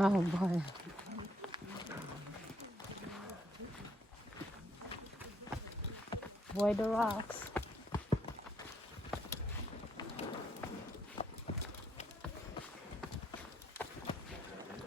Oh boy. Avoid the rocks.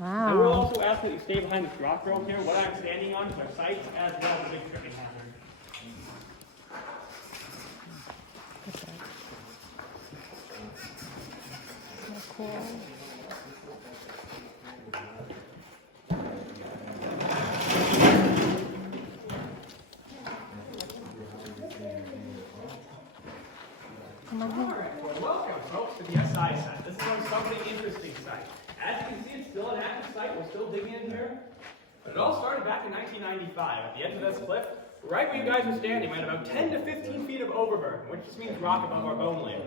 Wow. And we're Wow. also asked that you stay behind this rock roll here. What I'm standing on is our sights as well as a big tripping hazard. So cool. Alright, well, welcome folks to the SI site. This is on something interesting site. As you can see, it's still an active site. We're still digging in here. But it all started back in 1995 at the edge of this cliff. Right where you guys are standing, we had about 10 to 15 feet of overburden, which just means rock above our bone layer.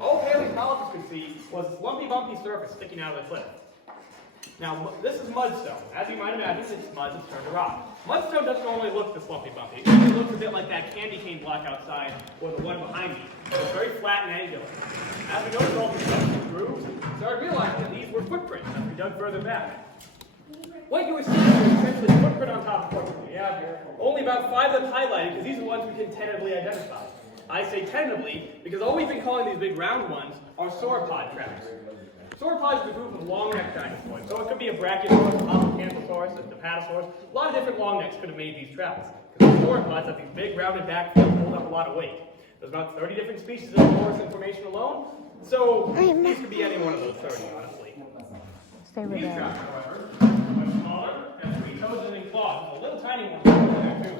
All paleontologists could see was this lumpy, bumpy surface sticking out of the cliff. Now, this is mudstone. As you might imagine, it's mud that's turned to rock. Mudstone doesn't normally look this lumpy, bumpy. It usually looks a bit like that candy cane block outside, or the one behind me. It's very flat and angular. As we noticed all these bumps and grooves, we started realizing that these were footprints as we dug further back. What you were seeing is essentially footprint on top of footprint. We have only about 5 of them highlighted because these are the ones we can tentatively identify. I say tentatively because all we've been calling these big round ones are sauropod tracks. Sauropods is a group of long-necked dinosaurs. So it could be a brachiosaurus, a Hoplocanthosaurus, a Apatosaurus. A lot of different long necks could have made these tracks. Because the sauropods have these big rounded back fins that hold up a lot of weight. There's about 30 different species in the forest formation alone. So these could be any one of those 30, honestly. Stay with These that. tracks, however, are much smaller, have 3 toes and claws. There's a little tiny one over there too.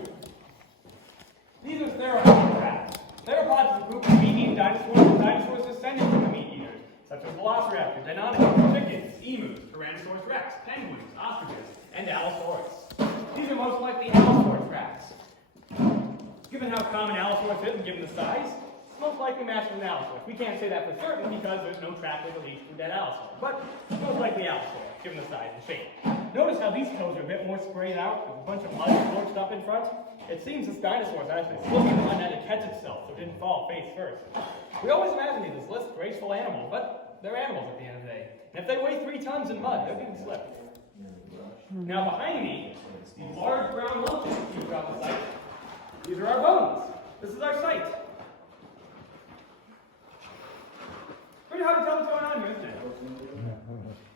These are theropod tracks. Theropods is a group of meat-eating dinosaurs and dinosaurs descended from the meat eaters, such as velociraptors, deinonychus, chickens, emus, Tyrannosaurus rex, penguins, ostriches, and Allosaurus. These are most likely Allosaurus tracks. Given how common Allosaurus is and given the size, it's most likely matched with an Allosaurus. We can't say that for certain because there's no track with a lead from dead Allosaurus, but it's most likely Allosaurus, given the size and shape. Notice how these toes are a bit more sprayed out, with a bunch of mud scorched up in front. It seems this dinosaur is actually slipping on that to catch itself, so it didn't fall face first. We always imagine these as less graceful animals, but they're animals at the end of the day. And if they weigh 3 tons in mud, they're going to slip. Now behind me, these large brown lumps that you see throughout the site, these are our bones. This is our site. Pretty hard to tell what's going on here, isn't it?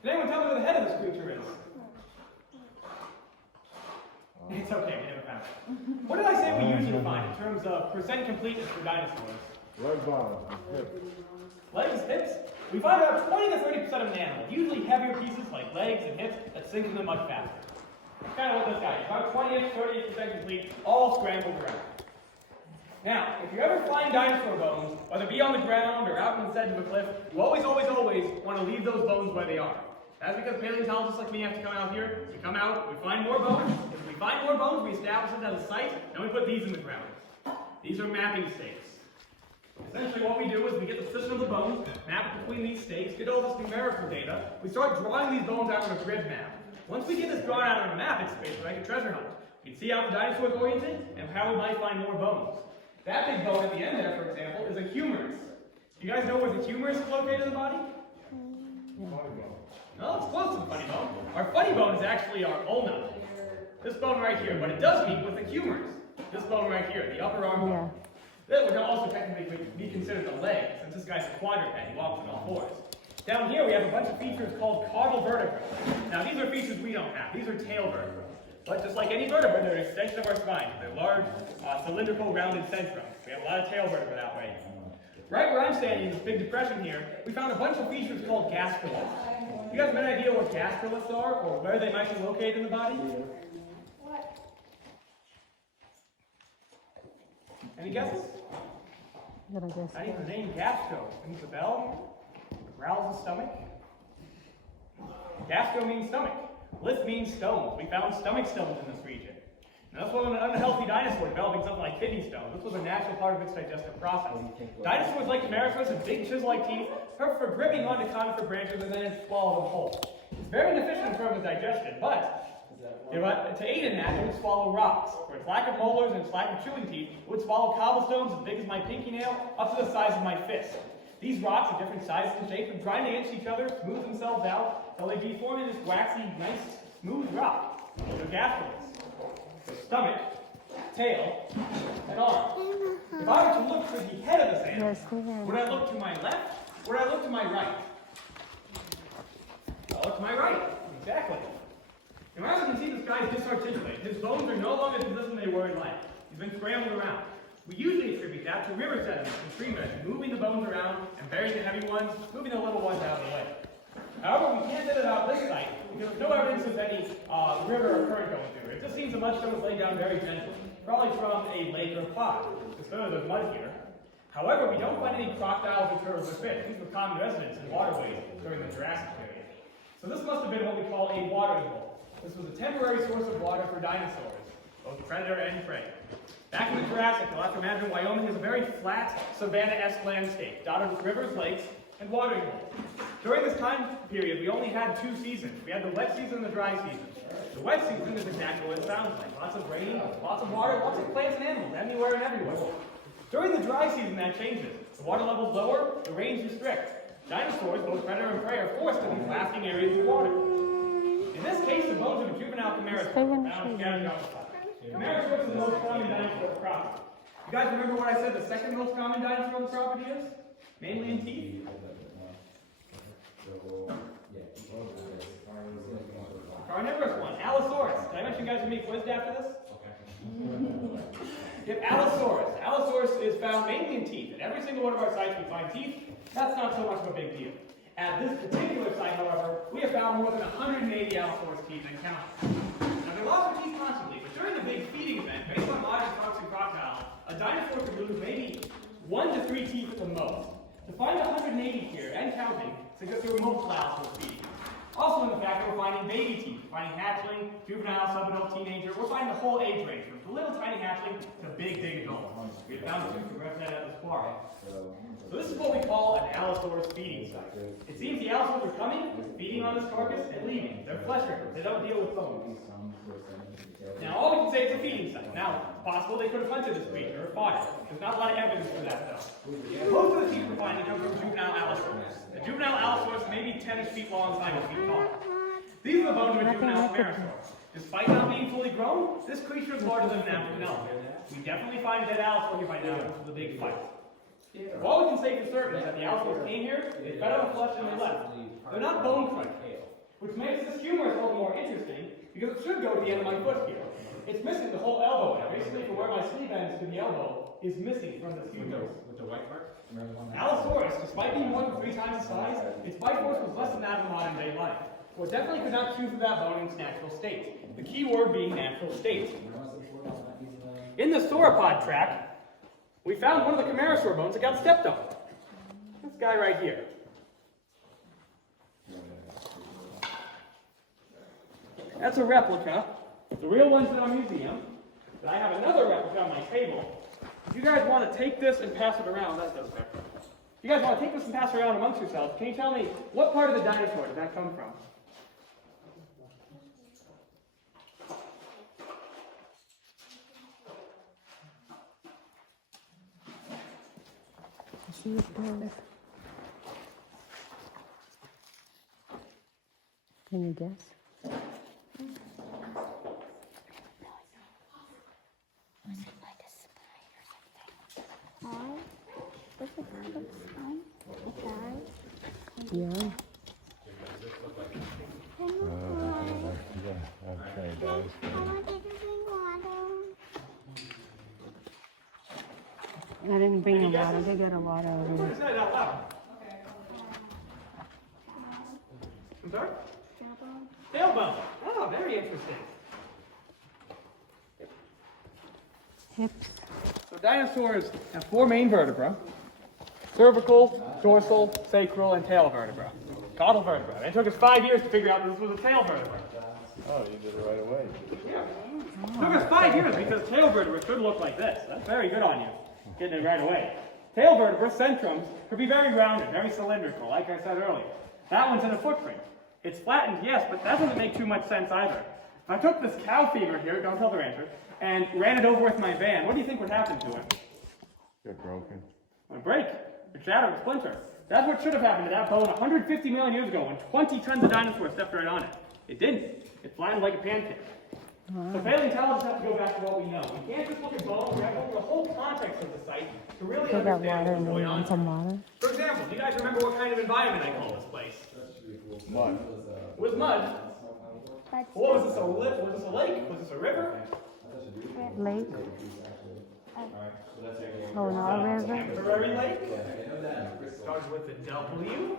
Can anyone tell me where the head of this creature is? It's okay, we never found it. What did I say we usually find in terms of percent completeness for dinosaurs? Leg bone, hip. Legs, hips? We find about 20 to 30% of an animal, usually heavier pieces like legs and hips that sink into the mud faster. That's kind of what this guy is. About 20-ish, 30% complete, all scrambled around. Now, if you ever find dinosaur bones, whether it be on the ground or out on the edge of a cliff, you always want to leave those bones where they are. That's because paleontologists like me have to come out here. We come out, we find more bones. If we find more bones, we establish it as a site, and we put these in the ground. These are mapping stakes. Essentially what we do is we get the position of the bones, map it between these stakes, get all this numerical data, we start drawing these bones out on a grid map. Once we get this drawn out on a map, it's basically like a treasure hunt. We can see how the dinosaur is oriented and how we might find more bones. That big bone at the end there, for example, is a humerus. Do you guys know where the humerus is located in the body? No, it's close to the funny bone. Our funny bone is actually our ulna. This bone right here, but it does meet with the humerus. This bone right here, the upper arm bone. This would also technically be considered the leg, since this guy's a quadruped, he walks on all 4s. Down here we have a bunch of features called caudal vertebrae. Now these are features we don't have. These are tail vertebrae. But just like any vertebrae, they're an extension of our spine. They're large, cylindrical, rounded centrum. We have a lot of tail vertebrae that way. Right where I'm standing in this big depression here, we found a bunch of features called gastroliths. You guys have an idea what gastroliths are, or where they might be located in the body? Any guesses? I need the name gastro. Rings a bell. Growls the stomach. Gastro means stomach. Lith means stones. We found stomach stones in this region. Now this wasn't an unhealthy dinosaur developing something like kidney stones. This was a natural part of its digestive process. Dinosaurs like Camarasaurus have big chisel-like teeth, perfect for gripping onto conifer branches and then swallow them whole. It's very inefficient in terms of digestion, but to aid in that, it would swallow rocks. For its lack of molars and its lack of chewing teeth, it would swallow cobblestones as big as my pinky nail, up to the size of my fist. These rocks of different sizes and shapes would grind against each other, smooth themselves out, So they'd be forming this waxy, nice, smooth rock. Their gastroliths. Their stomach, tail, and arms. If I were to look for the head of this animal, would I look to my left, or would I look to my right? I'll look to my right. Exactly. And as you can see, this guy is disarticulated. His bones are no longer the position they were in life. He's been scrambling around. We usually attribute that to river sediments and stream beds, moving the bones around and burying the heavy ones, moving the little ones out of the way. However, we can't get it out of this site because there's no evidence of any river or current going through it. It just seems the mudstone was laid down very gently, probably from a lake or pond. It's clearly there's mud here. However, we don't find any crocodiles or turtles or fish. These were common residents in waterways during the Jurassic period. So this must have been what we call a watering hole. This was a temporary source of water for dinosaurs, both predator and prey. Back in the Jurassic, you'll have to imagine Wyoming is a very flat, savanna-esque landscape, dotted with rivers, lakes, and watering holes. During this time period, we only had 2 seasons. We had the wet season and the dry season. The wet season is exactly what it sounds like. Lots of rain, lots of water, lots of plants and animals, anywhere and everywhere. During the dry season, that changes. The water level's lower, the rain's restrict. Dinosaurs, both predator and prey, are forced to these lasting areas of water. In this case, the bones of a juvenile Camarasaur found scattered out the spot. Camarasaur is the most common dinosaur of the property. You guys remember what I said the second most common dinosaur on the property is? Mainly in teeth? Carnivorous one, Allosaurus. Did I mention you guys would be quizzed after this? Yep, Allosaurus. Allosaurus is found mainly in teeth. At every single one of our sites we find teeth. That's not so much of a big deal. At this particular site, however, we have found more than 180 Allosaurus teeth and counting. Now, they lost their teeth constantly, but during the big feeding event, based on modern toxic crocodile, a dinosaur could lose maybe 1 to 3 teeth at the most. To find 180 here, and counting, suggests there were multiple Allosaurus feeding. Also in the fact that we're finding baby teeth, we're finding hatchling, juvenile, subadult, teenager, we're finding the whole age range, from the little tiny hatchling to big adult. We have found a tooth to represent at this quarry. So this is what we call an Allosaurus feeding site. It seems the Allosaurs are coming, feeding on this carcass, and leaving. They're flesh rippers. They don't deal with bones. Now, all we can say is a feeding site. Now, it's possible they could have hunted this creature or fought it. There's not a lot of evidence for that, though. Most of the teeth we're finding come from juvenile Allosaurus. A juvenile Allosaurus may be 10-ish feet long, 5 feet tall. These are the bones of a juvenile Camarasaur. Despite not being fully grown, this creature is larger than an African elephant. We definitely find a dead Allosaur here by now because of the big fight. So all we can say for certain is that the Allosaurs came here, they fed on the flesh, and they left. They're not bone crunchers, which makes this humorous a little more interesting because it should go to the end of my foot here. It's missing the whole elbow now. Basically, from where my sleeve ends to the elbow is missing from this humerus. With the white part? Allosaurus, despite being more than 3 times the size, its bite force was less than that of modern day life. So it definitely could not chew through that bone in its natural state. The key word being natural state. In the sauropod track, we found one of the Camarasaur bones that got stepped on. This guy right here. That's a replica. The real one's in our museum. But I have another replica on my table. If you guys want to take this and pass it around, that doesn't matter. If you guys want to take this and pass it around amongst yourselves, can you tell me what part of the dinosaur did that come from? I see it there. Can you guess? Was it like a spine or something? Was it kind of spine? A guy? Yeah. Okay, I want to drink water. I didn't bring a water. They got a water over there. Say it out loud. I'm sorry? Tailbone. Oh, very interesting. Hips. So dinosaurs have 4 main vertebrae: cervical, dorsal, sacral, and tail vertebra. Caudal vertebra. And it took us 5 years to figure out this was a tail vertebra. Oh, you did it right away. Yeah. It took us 5 years because tail vertebra should look like this. That's very good on you. Getting it right away. Tail vertebra, centrums, could be very rounded, very cylindrical, like I said earlier. That one's in a footprint. It's flattened, yes, but that doesn't make too much sense either. If I took this cow femur here, don't tell the rancher, and ran it over with my van, what do you think would happen to it? Get broken. It would break. It would shatter, it would splinter. That's what should have happened to that bone 150 million years ago when 20 tons of dinosaurs stepped right on it. It didn't. It flattened like a pancake. So paleontologists have to go back to what we know. We can't just look at bones. We have to look at the whole context of the site to really Take that understand water what's and going then on. some water. For example, do you guys remember what kind of environment I call this place? Mud. It was mud. But What was this, was this a lake? Was this a river? Lake. Oh, no, river. Temporary lake? Starts with a W.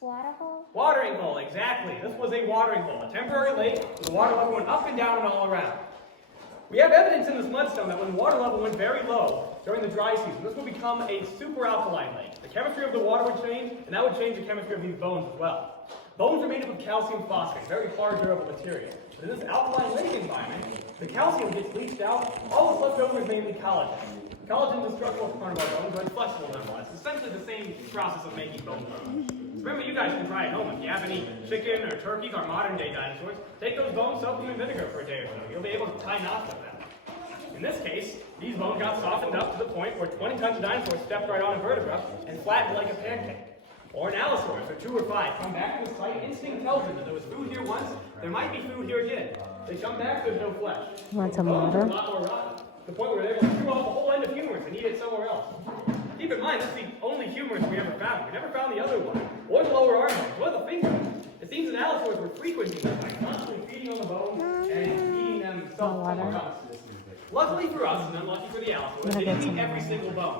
water hole? Watering hole, exactly. This was a watering hole, a temporary lake with the water level going up and down and all around. We have evidence in this mudstone that when the water level went very low during the dry season, this would become a super alkaline lake. The chemistry of the water would change, and that would change the chemistry of these bones as well. Bones are made up of calcium phosphate, very hard, durable material. But in this alkaline lake environment, the calcium gets leached out. All that's left over is mainly collagen. Collagen is a structural part of our bones, but it's flexible nonetheless. It's essentially the same process of making bone bones. Remember, you guys can try at home. If you have any chicken or turkeys or modern-day dinosaurs, take those bones, soak them in vinegar for a day or so. You'll be able to tie knots with them. In this case, these bones got softened up to the point where 20 tons of dinosaurs stepped right on a vertebra and flattened like a pancake. Or an allosaurus, or 2 or 5, come back to the site. Instinct tells them that there was food here once, there might be food here again. They come back, there's no flesh. Want some Bones are water? a lot more rotten, to the point where they're able to chew off a whole end of humerus and eat it somewhere else. Keep in mind, this is the only humerus we ever found. We never found the other one, or the lower arm bones, or the fingerbones. It seems that allosaurs were frequenting this by constantly feeding on the bones and eating them somewhere else. Luckily for us, and unlucky for the allosaurs, they didn't eat every single bone.